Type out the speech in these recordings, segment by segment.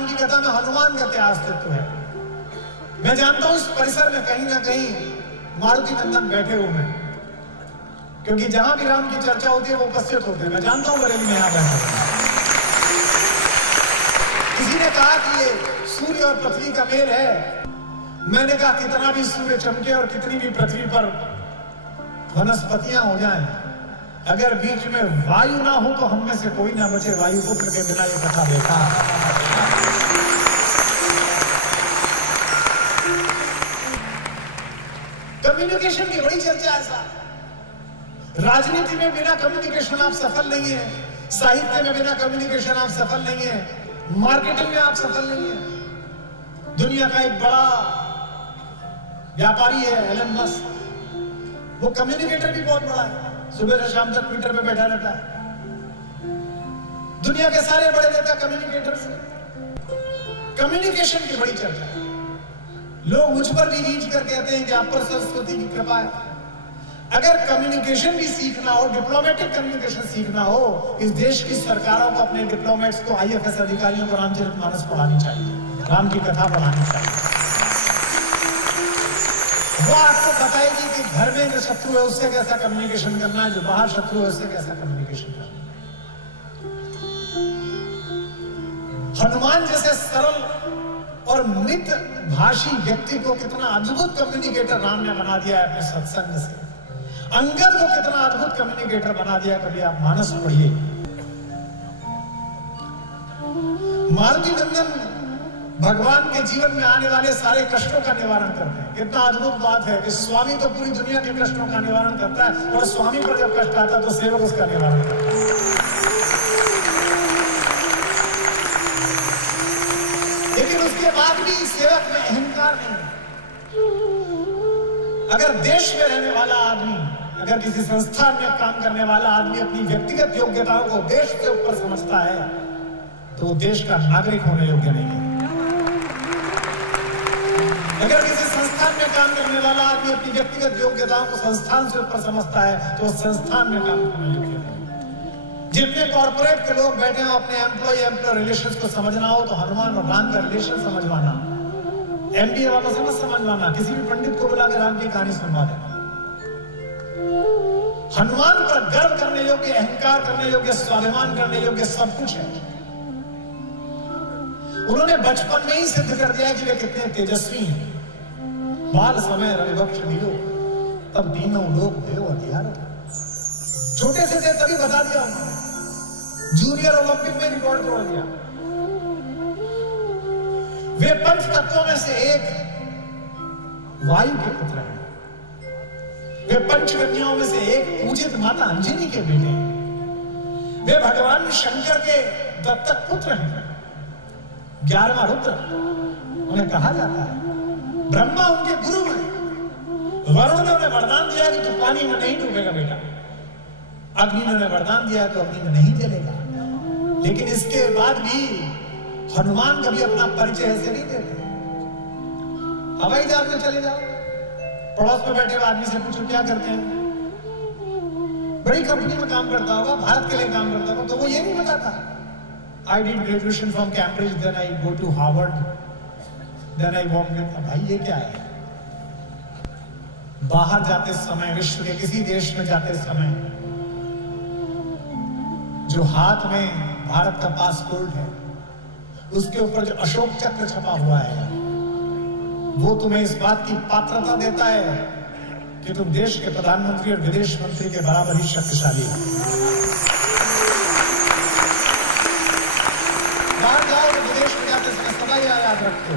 राम की कथा में हनुमान का क्या अस्तित्व है। मैं जानता हूं इस परिसर में कहीं ना कहीं मारुति नंदन बैठे हुए हैं, क्योंकि जहां भी राम की चर्चा होती है वो उपस्थित होते हैं। मैं जानता हूं बरेली में यहां बैठे हैं। किसी ने कहा कि ये सूर्य और पृथ्वी का मेल है। मैंने कहा कितना भी सूर्य चमके और कितनी भी पृथ्वी पर वनस्पतियां हो जाएं, अगर बीच में वायु ना हो तो हम में से कोई ना बचे। वायु पुत्र के बिना ये कथा देखा। कम्युनिकेशन की बड़ी चर्चा है साहब। राजनीति में बिना कम्युनिकेशन आप सफल नहीं है, साहित्य में बिना कम्युनिकेशन आप सफल नहीं है, मार्केटिंग में आप सफल नहीं है। दुनिया का एक बड़ा व्यापारी है एलन मस्क, वो कम्युनिकेटर भी बहुत बड़ा है। सुबह से शाम तक ट्विटर पे बैठा रहता है। दुनिया के सारे बड़े नेता कम्युनिकेटर से। कम्युनिकेशन की बड़ी चर्चा है। लोग मुझ पर भी रीच कर कहते हैं कि आप पर सरस्वती की कृपा है। अगर कम्युनिकेशन भी सीखना हो, डिप्लोमेटिक कम्युनिकेशन सीखना हो, इस देश की सरकारों को अपने डिप्लोमेट्स को, आईएफएस अधिकारियों को रामचरितमानस पढ़ानी चाहिए, राम की कथा पढ़ानी चाहिए। वो आपको बताएगी कि घर में जो शत्रु है उससे कैसा कम्युनिकेशन करना है, जो बाहर शत्रु है उससे कैसा कम्युनिकेशन करना है। हनुमान जैसे सरल और मित भाषी व्यक्ति को कितना अद्भुत कम्युनिकेटर राम ने बना दिया है अपने सत्संग से। अंगद को कितना अद्भुत कम्युनिकेटर बना दिया, कभी आप मानस पढ़िए। मारुति नंदन भगवान के जीवन में आने वाले सारे कष्टों का निवारण करते हैं। कितना अद्भुत बात है कि स्वामी तो पूरी दुनिया के कष्टों का निवारण करता है, और स्वामी पर जब कष्ट आता है तो सेवक उसका निवारण करता है। लेकिन उसके बाद भी सेवक में अहंकार नहीं। अगर देश में रहने वाला आदमी, अगर किसी संस्थान में काम करने वाला आदमी अपनी व्यक्तिगत योग्यताओं को देश से ऊपर समझता है तो वो देश का नागरिक होने योग्य नहीं है। अगर किसी संस्थान में काम करने वाला आदमी अपनी व्यक्तिगत योग्यताओं को संस्थान से ऊपर समझता है तो संस्थान में काम करने योग्य नहीं। जितने कॉर्पोरेट के लोग बैठे हो, अपने एम्प्लॉय रिलेशंस को समझना हो तो हनुमान और राम का रिलेशन समझवाना। एमबीए वालों से मत समझवाना, किसी भी पंडित को बुला के राम की कहानी सुनवा देना। हनुमान पर गर्व करने योग्य, अहंकार करने योग्य, स्वाभिमान करने योग्य सब कुछ है। उन्होंने बचपन में ही सिद्ध कर दिया कि वे कितने तेजस्वी हैं। बाल समय रविवक्ष दियो, तब दीनों लोक देव हथियार। छोटे से थे तभी बता दिया उन्होंने। जूनियर ओलंपिक में रिकॉर्ड तोड़ दिया। वे पंच तत्वों में से एक वायु के पुत्र हैं। वे पंचकन्याओं में से एक पूजित माता अंजनी के बेटे हैं। वे भगवान शंकर के दत्तक पुत्र हैं। 11वां रुद्र उन्हें कहा जाता है। ब्रह्मा उनके गुरु हैं। वरुण ने उन्हें वरदान दिया कि तू पानी में नहीं डूबेगा बेटा। अग्नि ने उन्हें वरदान दिया तो अग्नि में नहीं जलेगा। लेकिन इसके बाद भी हनुमान कभी अपना परिचय ऐसे नहीं देते। हवाई जहाज में चले जाओ, पड़ोस में बैठे हुए आदमी से पूछो क्या करते हैं, बड़ी कंपनी में काम करता होगा, भारत के लिए काम करता होगा, तो वो ये नहीं बताता I did graduation from Cambridge, then I go to Harvard, then I walk with। भाई ये क्या है? बाहर जाते समय, विश्व के किसी देश में जाते समय जो हाथ में भारत का पासपोर्ट है उसके ऊपर जो अशोक चक्र छपा हुआ है वो तुम्हें इस बात की पात्रता देता है कि तुम देश के प्रधानमंत्री और विदेश मंत्री के बराबर ही शक्तिशाली हो। बाहर जाओ तो विदेश में जाते समय सदा याद रखो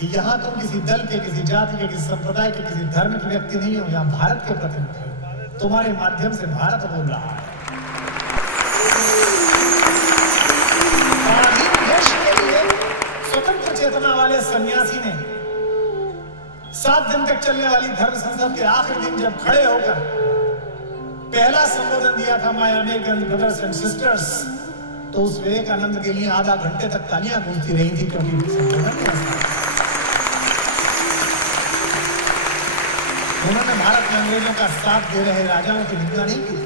कि यहां तुम किसी दल के, किसी जाति के, किसी संप्रदाय के, किसी धर्म के व्यक्ति नहीं हो, यहां भारत के प्रतिनिधि हो। तुम्हारे माध्यम से भारत बोल रहा है। स्वतंत्र चेतना वाले सन्यासी ने 7 दिन तक चलने वाली धर्म संसद के आखिरी दिन जब खड़े होकर पहला संबोधन दिया था, my American brothers and sisters, तो उस विवेकानंद के लिए आधा घंटे तक तालियां गूंजती रही थी, क्योंकि उन्होंने भारत में अंग्रेजों का साथ दे रहे राजाओं की निंदा नहीं की।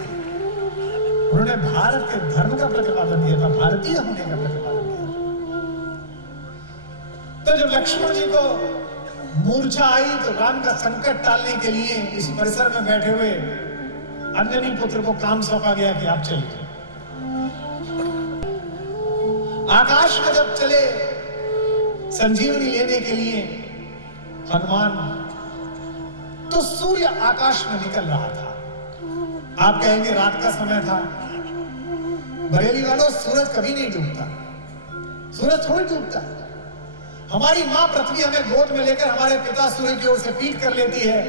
उन्होंने भारत के धर्म का प्रतिपादन किया था, भारतीय होने का प्रतिपादन किया। तो जब लक्ष्मण जी को मूर्छा आई तो राम का संकट टालने के लिए इस परिसर में बैठे हुए अंजनी पुत्र को काम सौंपा गया कि आप चलिए। आकाश में जब चले संजीवनी लेने के लिए हनुमान, तो सूर्य आकाश में निकल रहा था। आप कहेंगे रात का समय था। बरेली वालों, सूरज कभी नहीं डूबता, सूरज थोड़ी डूबता। हमारी मां पृथ्वी हमें गोद में लेकर हमारे पिता सूर्य की ओर से पीठ कर लेती है।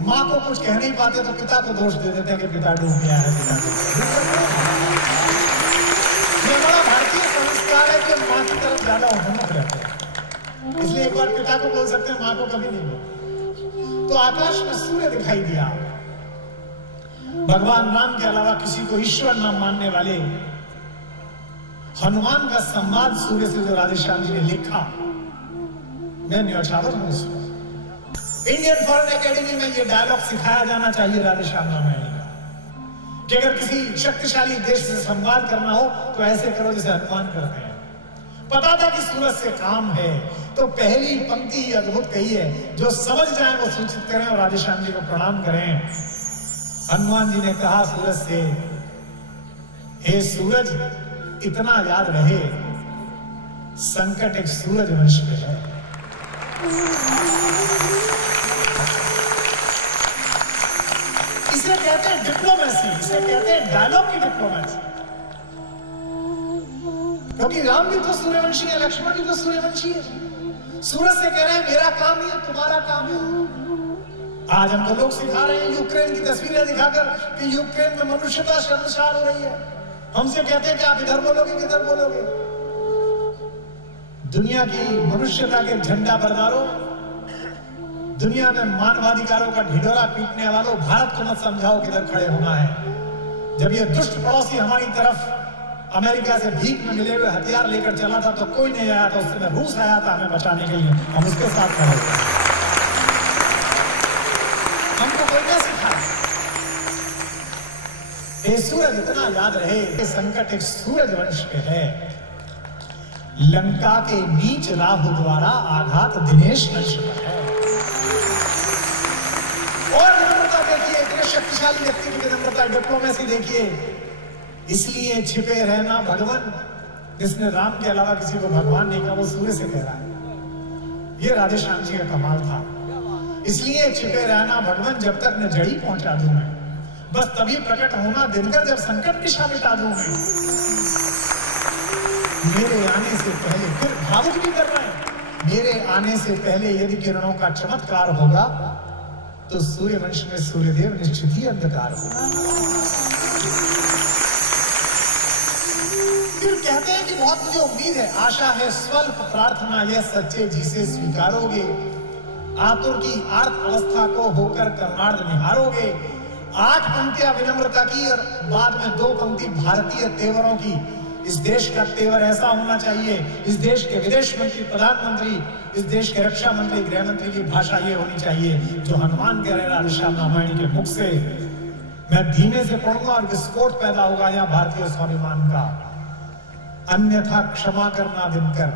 मां को कुछ कह नहीं पाते तो पिता को दोष दे देते हैं कि पिता डूब गया है, पिता ये बड़ा भारतीय संस्कार है कि मां की तरफ ज्यादा उन्मुख रहते हैं, इसलिए एक बार पिता को बोल सकते हैं, मां को कभी नहीं बोलते। तो आकाश में सूर्य दिखाई दिया। भगवान राम के अलावा किसी को ईश्वर नाम मानने वाले हनुमान का संवाद सूर्य से जो राधेश्याम जी ने लिखा, मैं न्यौछावर हूं उसमें। इंडियन फॉरेन एकेडमी में यह डायलॉग सिखाया जाना चाहिए राधेश्याम रामायण का, कि अगर किसी शक्तिशाली देश से संवाद करना हो तो ऐसे करो जैसे हनुमान करते हैं। पता था कि सूरज से काम है, तो पहली पंक्ति ही अद्भुत कही है, जो समझ जाए वो सूचित करें और राधेश्याम जी को प्रणाम करें। हनुमान जी ने कहा सूरज से, हे सूरज, इतना याद रहे, संकट एक सूरज वंश पे है। इसे कहते हैं डिप्लोमेसी, इसे कहते हैं डायलॉग की डिप्लोमेसी। क्योंकि राम भी तो सूर्यवंशी है, लक्ष्मण भी तो सूर्यवंशी है। सूरज से कह रहे हैं मेरा काम नहीं है, तुम्हारा काम है। आज हमको लोग सिखा रहे हैं यूक्रेन की तस्वीरें दिखाकर कि यूक्रेन में मनुष्यता शर्मसार हो रही है। हमसे कहते हैं कि आप इधर बोलोगे किधर बोलोगे। दुनिया की मनुष्यता के झंडा बरदारों, दुनिया में मानवाधिकारों का ढिढोरा पीटने वालों, भारत को मत समझाओ किधर खड़े होना है। जब ये दुष्ट पड़ोसी हमारी तरफ अमेरिका से भीख में मिले हुए हथियार लेकर चला था तो कोई नहीं आया था, उस समय रूस आया था हमें बचाने के लिए, हम उसके साथ खड़े थे। हमको कोई क्या सिखा, सूरज इतना याद रहे, संकट एक सूरज वंश पे है। लंका के नीच राहु द्वारा आघात दिनेश वंश पर है। और विनम्रता देखिए, इतने शक्तिशाली व्यक्ति की विनम्रता, डिप्लोमेसी देखिए। इसलिए छिपे रहना भगवान, जिसने राम के अलावा किसी को भगवान नहीं कहा, वो सूर्य से कह रहा है। ये राधेश्याम जी का कमाल था। इसलिए छिपे रहना भगवान, जब तक न जड़ी पहुंचा दूं मैं, बस तभी प्रकट होना दिनकर जब संकट दिशा मिटा दूं मैं। मेरे आने से पहले, फिर भावुक भी कर रहे हैं, मेरे आने से पहले यदि किरणों का चमत्कार होगा तो सूर्यवंश में सूर्यदेव निश्चित ही अंधकार होगा। फिर कहते हैं कि बहुत मुझे उम्मीद है, आशा है, स्वल्प प्रार्थना यह सच्चे जी से स्वीकारोगे। आतुर की आर्त अवस्था को होकर कर्णार्ध निहारोगे। 8 पंक्तियां विनम्रता की और बाद में 2 पंक्ति भारतीय तेवरों की। इस देश का तेवर ऐसा होना चाहिए, इस देश के विदेश मंत्री, प्रधानमंत्री, इस देश के रक्षा मंत्री, गृह मंत्री की भाषा ये होनी चाहिए जो हनुमान कह रहे राधेश्याम रामायण के मुख से। मैं धीमे से पढ़ूंगा और विस्फोट पैदा होगा यहाँ भारतीय स्वाभिमान का। अन्यथा क्षमा करना दिनकर,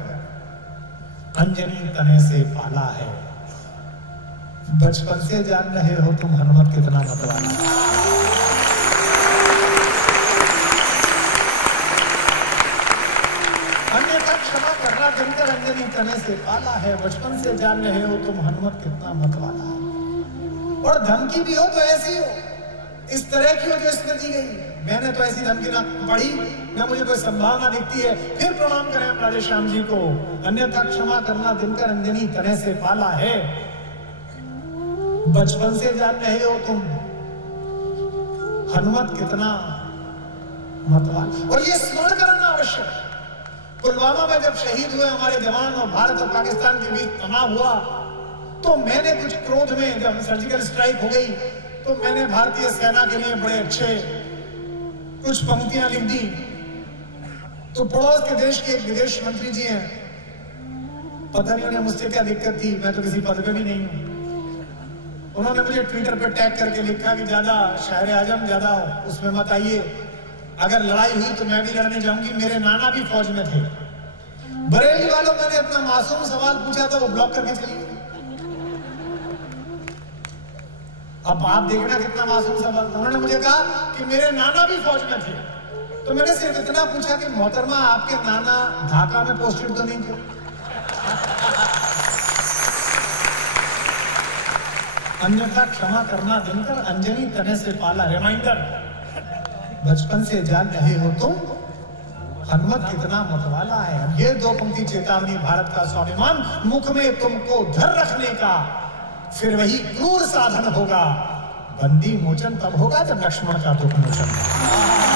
अंजनी तने से पाला है। बचपन से जान रहे हो तुम हनुमत कितना मतवाला। अन्यथा क्षमा करना दिनकर, अंजनी तने से पाला है। बचपन से जान रहे हो तुम हनुमत कितना मतवाला। और धमकी भी हो तो ऐसी हो, इस तरह की हो जो इसमें दी गई। मैंने तो ऐसी धमकी ना पढ़ी, ना मुझे कोई संभावना दिखती है। फिर प्रणाम करें हम राधेश्याम जी को। अन्यथा क्षमा करना दिनकर, अंजनी तने से पाला है। बचपन से जान रहे हो तुम हनुमत कितना मतवाला। और ये स्मरण करना आवश्यक है। पुलवामा में जब शहीद हुए हमारे जवान और भारत और पाकिस्तान के बीच तनाव हुआ, तो मैंने कुछ क्रोध में, जब सर्जिकल स्ट्राइक हो गई, तो मैंने भारतीय सेना के लिए बड़े अच्छे कुछ पंक्तियां लिख दी। तो पड़ोस के देश के एक विदेश मंत्री जी हैं, पता नहीं उन्हें मुझसे क्या दिक्कत थी, मैं तो किसी पद पे भी नहीं हूं। उन्होंने मुझे ट्विटर पे टैग करके लिखा कि ज्यादा शायर आजम ज्यादा उसमें मत आइए, अगर लड़ाई हुई तो मैं भी लड़ने जाऊंगी। मेरे नाना भी फौज में थे, बरेली वालों, मैंने इतना मासूम सवाल पूछा था, वो ब्लॉक करके चली गई। अब आप देखना कितना मासूम सवाल। उन्होंने मुझे कहा कि मेरे नाना भी फौज में थे, तो मैंने सिर्फ इतना पूछा कि मोहतरमा आपके नाना ढाका में पोस्टेड तो नहीं थे? अन्यथा क्षमा करना दिनकर, अंजनी तने से पाला। रिमाइंडर, बचपन से जान रहे हो तुम हनुमत कितना मतवाला है। अब ये दो पंक्ति चेतावनी, भारत का स्वाभिमान मुख में तुमको धर रखने का, फिर वही क्रूर साधन होगा। बंदी मोचन तब होगा जब लक्ष्मण का दुख मोचन।